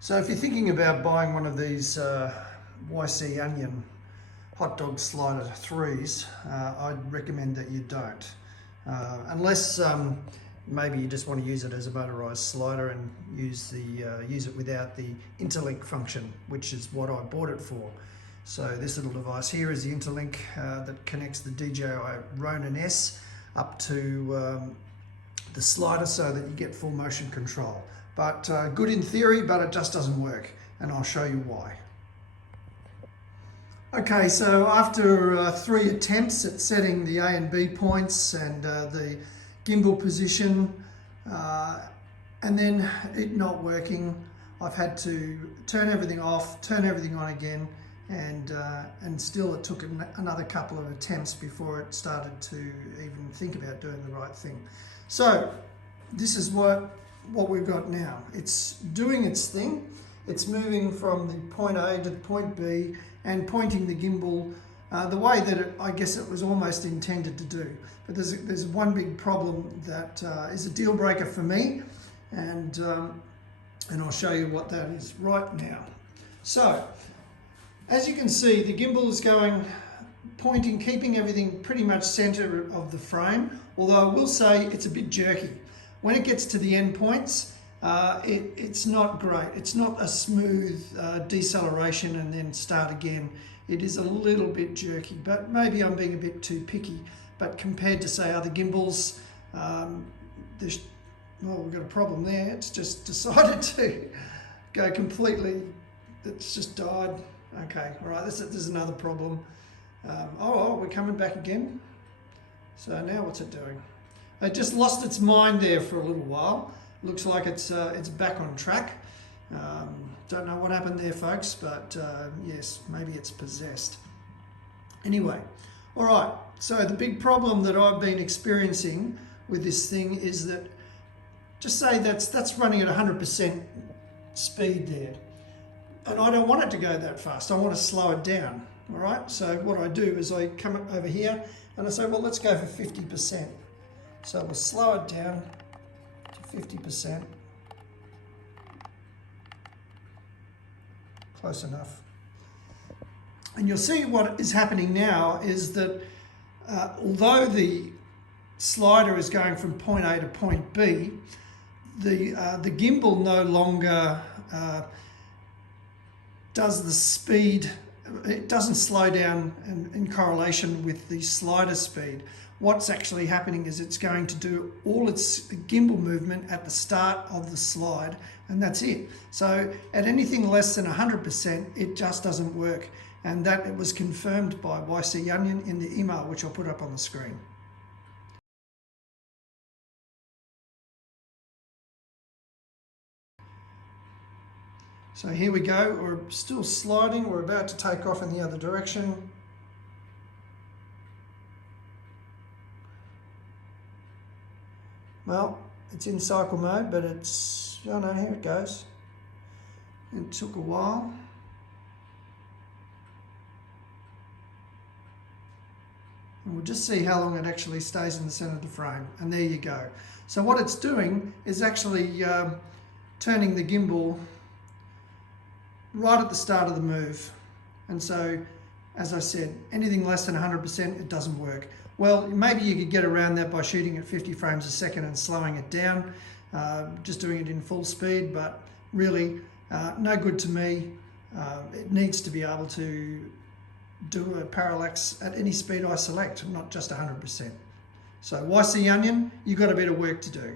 So if you're thinking about buying one of these YC Onion Hotdog slider 3s, I'd recommend that you don't. Unless maybe you just want to use it as a motorized slider and use it without the interlink function, which is what I bought it for. So this little device here is the interlink that connects the DJI Ronin S up to the slider so that you get full motion control. But good in theory, but it just doesn't work, and I'll show you why. Okay, so after 3 attempts at setting the A and B points and the gimbal position, and then it not working, I've had to turn everything off, turn everything on again, and still it took another couple of attempts before it started to even think about doing the right thing. So this is what we've got now. It's doing its thing. It's moving from the point A to the point B and pointing the gimbal the way that I guess it was almost intended to do. But there's one big problem that is a deal breaker for me, and I'll show you what that is right now. So as you can see, the gimbal is pointing, keeping everything pretty much center of the frame, although I will say it's a bit jerky. When it gets to the end points, it's not great. It's not a smooth deceleration and then start again. It is a little bit jerky, but maybe I'm being a bit too picky. But compared to, say, other gimbals, well, we've got a problem there. It's just decided to go completely, it's just died. Okay, all right, this is another problem. We're coming back again. So now what's it doing? It just lost its mind there for a little while. Looks like it's back on track. Don't know what happened there, folks, but yes, maybe it's possessed. Anyway, all right, so the big problem that I've been experiencing with this thing is that, just say that's running at 100% speed there. And I don't want it to go that fast. I want to slow it down, all right? So what I do is I come over here and I say, well, let's go for 50%. So we'll slow it down to 50%. Close enough. And you'll see what is happening now is that although the slider is going from point A to point B, the gimbal no longer does the speed, it doesn't slow down in correlation with the slider speed. What's actually happening is it's going to do all its gimbal movement at the start of the slide, and that's it. So at anything less than 100%, it just doesn't work. And that it was confirmed by YC Onion in the email, which I'll put up on the screen. So here we go, we're still sliding, we're about to take off in the other direction. Well, it's in cycle mode, but it's, oh no, here it goes. It took a while. And we'll just see how long it actually stays in the center of the frame. And there you go. So what it's doing is actually turning the gimbal right at the start of the move. And so, as I said, anything less than 100%, it doesn't work. Well, maybe you could get around that by shooting at 50 frames a second and slowing it down, just doing it in full speed, but really no good to me. It needs to be able to do a parallax at any speed I select, not just 100%. So YC Onion, you've got a bit of work to do.